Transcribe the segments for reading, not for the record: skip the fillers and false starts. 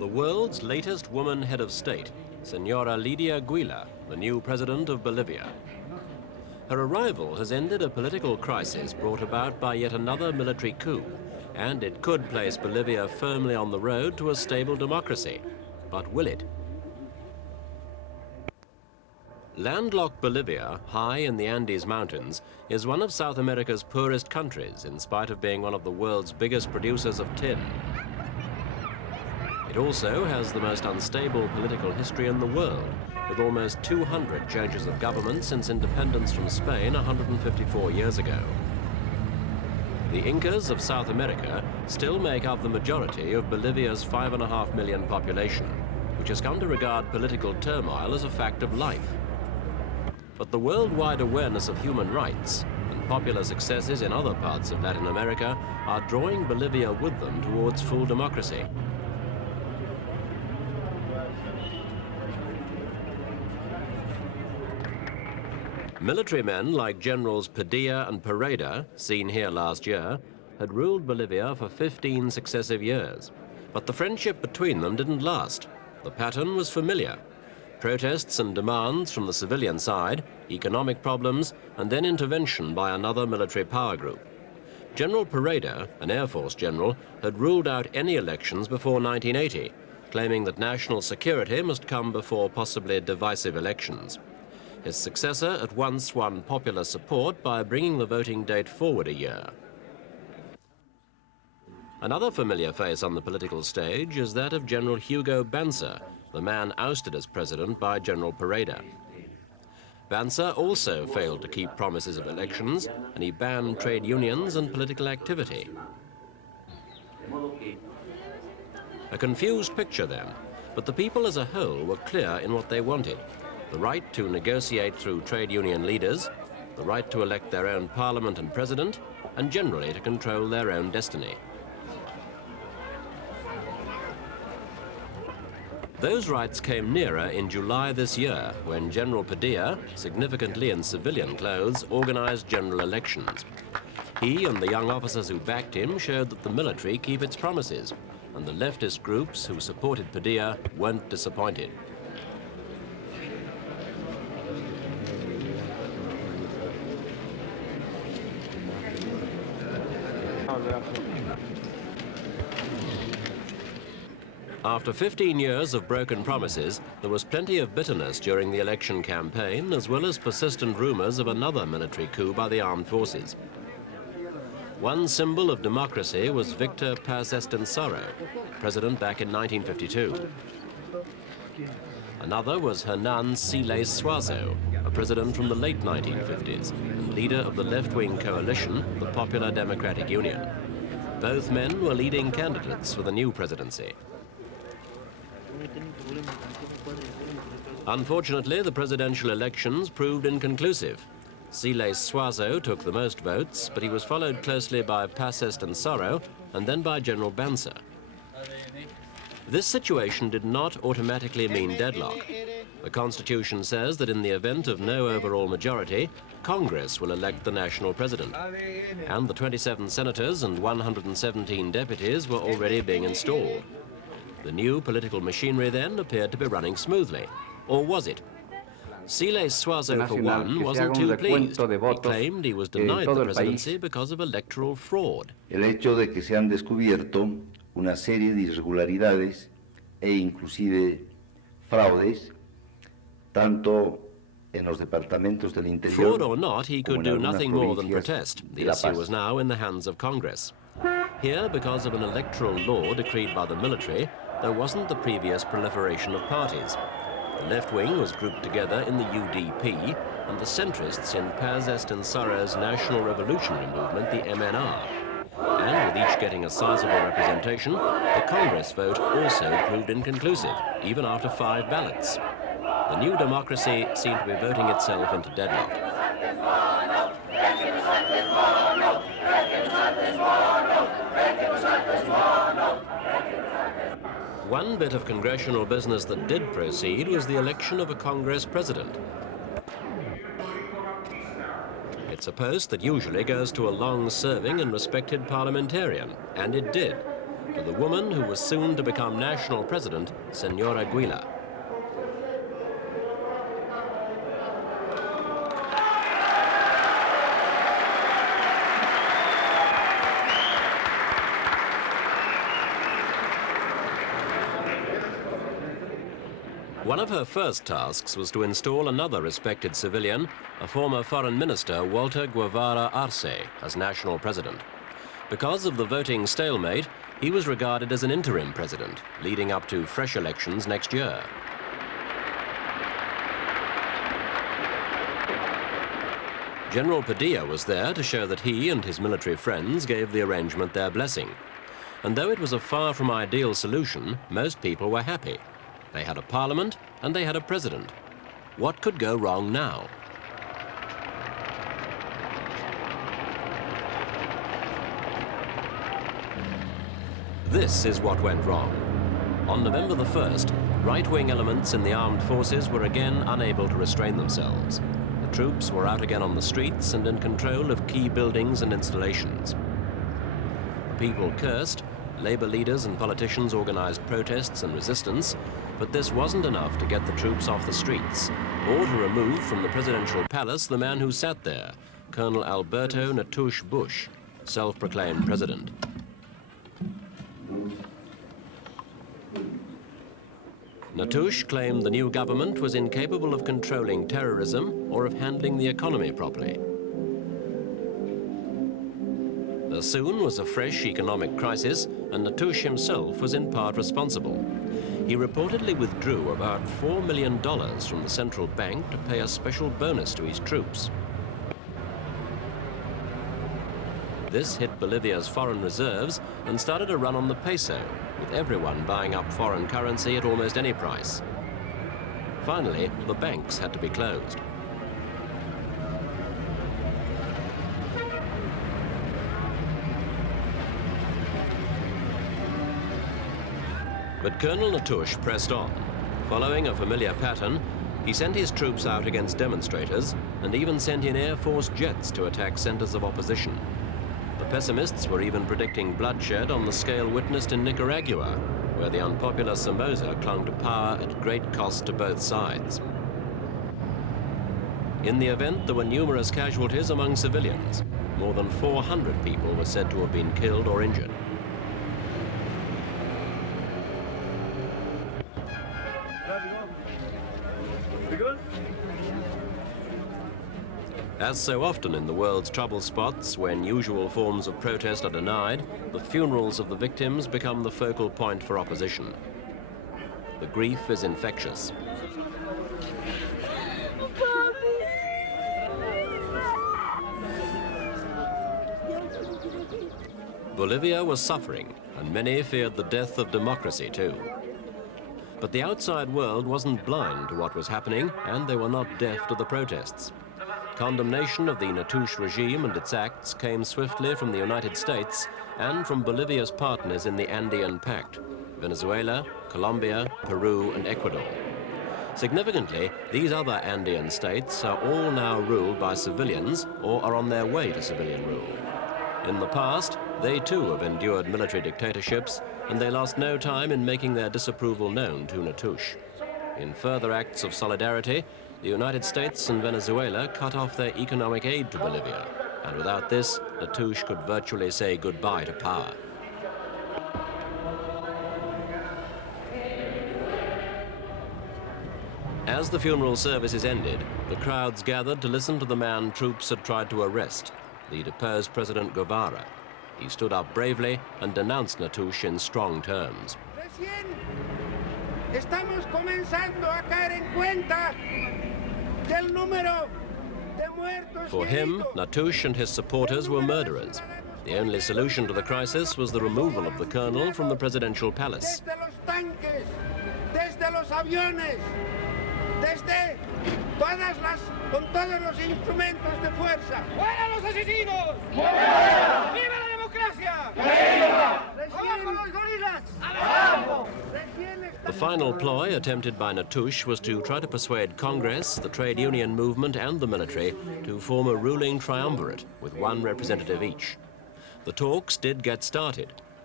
The world's latest woman head of state, Senora Lidia Gueiler, the new president of Bolivia. Her arrival has ended a political crisis brought about by yet another military coup, and it could place Bolivia firmly on the road to a stable democracy. But will it? Landlocked Bolivia, high in the Andes Mountains, is one of South America's poorest countries, in spite of being one of the world's biggest producers of tin. It also has the most unstable political history in the world, with almost 200 changes of government since independence from Spain 154 years ago. The Incas of South America still make up the majority of Bolivia's 5.5 million population, which has come to regard political turmoil as a fact of life. But the worldwide awareness of human rights and popular successes in other parts of Latin America are drawing Bolivia with them towards full democracy. Military men like Generals Padilla and Pereda, seen here last year, had ruled Bolivia for 15 successive years. But the friendship between them didn't last. The pattern was familiar. Protests and demands from the civilian side, economic problems, and then intervention by another military power group. General Pereda, an Air Force general, had ruled out any elections before 1980, claiming that national security must come before possibly divisive elections. His successor at once won popular support by bringing the voting date forward a year. Another familiar face on the political stage is that of General Hugo Banzer, the man ousted as president by General Pereda. Banzer also failed to keep promises of elections, and he banned trade unions and political activity. A confused picture then, but the people as a whole were clear in what they wanted. The right to negotiate through trade union leaders, the right to elect their own parliament and president, and generally to control their own destiny. Those rights came nearer in July this year, when General Padilla, significantly in civilian clothes, organized general elections. He and the young officers who backed him showed that the military keep its promises, and the leftist groups who supported Padilla weren't disappointed. After 15 years of broken promises, there was plenty of bitterness during the election campaign, as well as persistent rumors of another military coup by the armed forces. One symbol of democracy was Victor Paz Estenssoro, president back in 1952. Another was Hernan Siles Suazo, a president from the late 1950s, and leader of the left-wing coalition, the Popular Democratic Union. Both men were leading candidates for the new presidency. Unfortunately, the presidential elections proved inconclusive. Siles Suazo took the most votes, but he was followed closely by Paz Estenssoro and then by General Banzer. This situation did not automatically mean deadlock. The Constitution says that in the event of no overall majority, Congress will elect the national president. And the 27 senators and 117 deputies were already being installed. The new political machinery then appeared to be running smoothly. Or was it? Siles Suazo, for one, wasn't too pleased. He claimed he was denied the presidency because of electoral fraud. El hecho de que se han descubierto una serie de irregularidades e inclusive fraudes, tanto en los departamentos del interior. Fraud or not, he could do nothing more than protest. The issue was now in the hands of Congress. Here, because of an electoral law decreed by the military, there wasn't the previous proliferation of parties. The left wing was grouped together in the UDP, and the centrists in Paz Estenssoro's National Revolutionary Movement, the MNR. And with each getting a sizable representation, the Congress vote also proved inconclusive, even after 5 ballots. The new democracy seemed to be voting itself into deadlock. One bit of congressional business that did proceed was the election of a Congress president. It's a post that usually goes to a long-serving and respected parliamentarian, and it did. to the woman who was soon to become national president, Senora Gueiler. One of her first tasks was to install another respected civilian, a former foreign minister, Walter Guevara Arce, as national president. Because of the voting stalemate, he was regarded as an interim president, leading up to fresh elections next year. General Padilla was there to show that he and his military friends gave the arrangement their blessing. And though it was a far from ideal solution, most people were happy. They had a parliament and they had a president. What could go wrong now? This is what went wrong. On November the 1st, right-wing elements in the armed forces were again unable to restrain themselves. The troops were out again on the streets and in control of key buildings and installations. People cursed. Labor leaders and politicians organized protests and resistance, but this wasn't enough to get the troops off the streets or to remove from the presidential palace the man who sat there, Colonel Alberto Natusch-Busch, self-proclaimed president. Natusch claimed the new government was incapable of controlling terrorism or of handling the economy properly. There soon was a fresh economic crisis, and Natusch himself was in part responsible. He reportedly withdrew about $4 million from the central bank to pay a special bonus to his troops. This hit Bolivia's foreign reserves and started a run on the peso, with everyone buying up foreign currency at almost any price. Finally, the banks had to be closed. But Colonel Natusch pressed on. Following a familiar pattern, he sent his troops out against demonstrators and even sent in Air Force jets to attack centers of opposition. The pessimists were even predicting bloodshed on the scale witnessed in Nicaragua, where the unpopular Somoza clung to power at great cost to both sides. In the event, there were numerous casualties among civilians. More than 400 people were said to have been killed or injured. As so often in the world's trouble spots, when usual forms of protest are denied, the funerals of the victims become the focal point for opposition. The grief is infectious. Bolivia was suffering, and many feared the death of democracy too. But the outside world wasn't blind to what was happening, and they were not deaf to the protests. Condemnation of the Natusch regime and its acts came swiftly from the United States and from Bolivia's partners in the Andean Pact, Venezuela, Colombia, Peru, and Ecuador. Significantly, these other Andean states are all now ruled by civilians or are on their way to civilian rule. In the past, they too have endured military dictatorships, and they lost no time in making their disapproval known to Natusch. In further acts of solidarity, the United States and Venezuela cut off their economic aid to Bolivia, and without this, Natusch could virtually say goodbye to power. As the funeral services ended, the crowds gathered to listen to the man troops had tried to arrest, the deposed President Guevara. He stood up bravely and denounced Natusch in strong terms. Estamos comenzando a caer en cuenta del número de muertos. For him, Natusch and his supporters were murderers. The only solution to the crisis was the removal of the colonel from the presidential palace. Desde los tanques, desde los aviones, desde con todos los instrumentos de fuerza. ¡Fuera los asesinos! ¡Fuera! ¡Viva la democracia! ¡Viva! ¡Abajo los gorilas! ¡Abajo! The final ploy attempted by Natusch was to try to persuade Congress, the trade union movement, and the military to form a ruling triumvirate with one representative each. The talks did get started,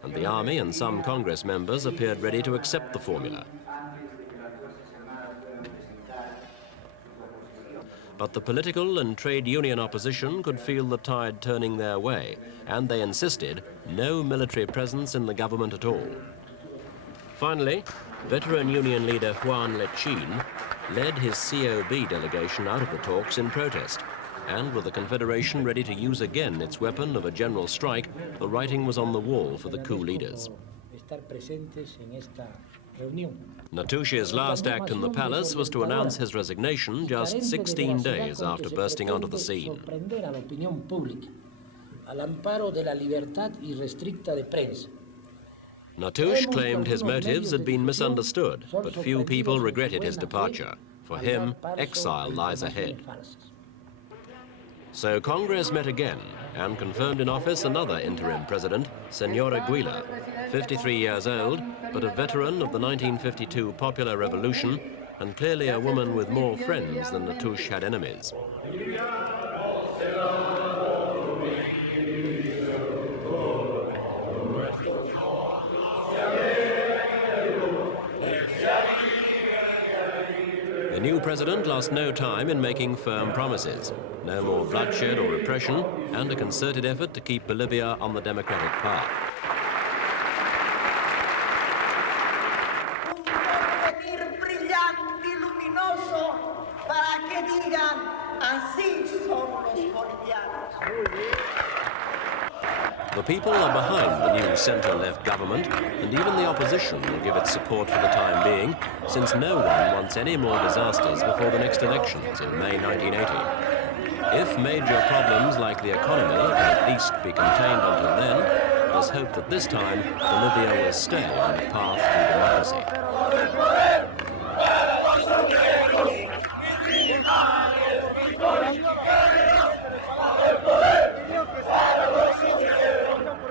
and the army and some Congress members appeared ready to accept the formula. But the political and trade union opposition could feel the tide turning their way, and they insisted no military presence in the government at all. Finally, veteran union leader Juan Lechin led his COB delegation out of the talks in protest. And with the Confederation ready to use again its weapon of a general strike, the writing was on the wall for the coup leaders. Natusch's last act in the palace was to announce his resignation just 16 days after bursting onto the scene. Natusch claimed his motives had been misunderstood, but few people regretted his departure. For him, exile lies ahead. So Congress met again and confirmed in office another interim president, Senora Gueiler, 53 years old, but a veteran of the 1952 Popular Revolution and clearly a woman with more friends than Natusch had enemies. The new president lost no time in making firm promises. No more bloodshed or repression, and a concerted effort to keep Bolivia on the democratic path. The people are behind the new centre-left government, and even the opposition will give its support for the time being, since no one wants any more disasters before the next elections in May 1980. If major problems like the economy can at least be contained until then, there's hope that this time Bolivia will stay on the path to democracy.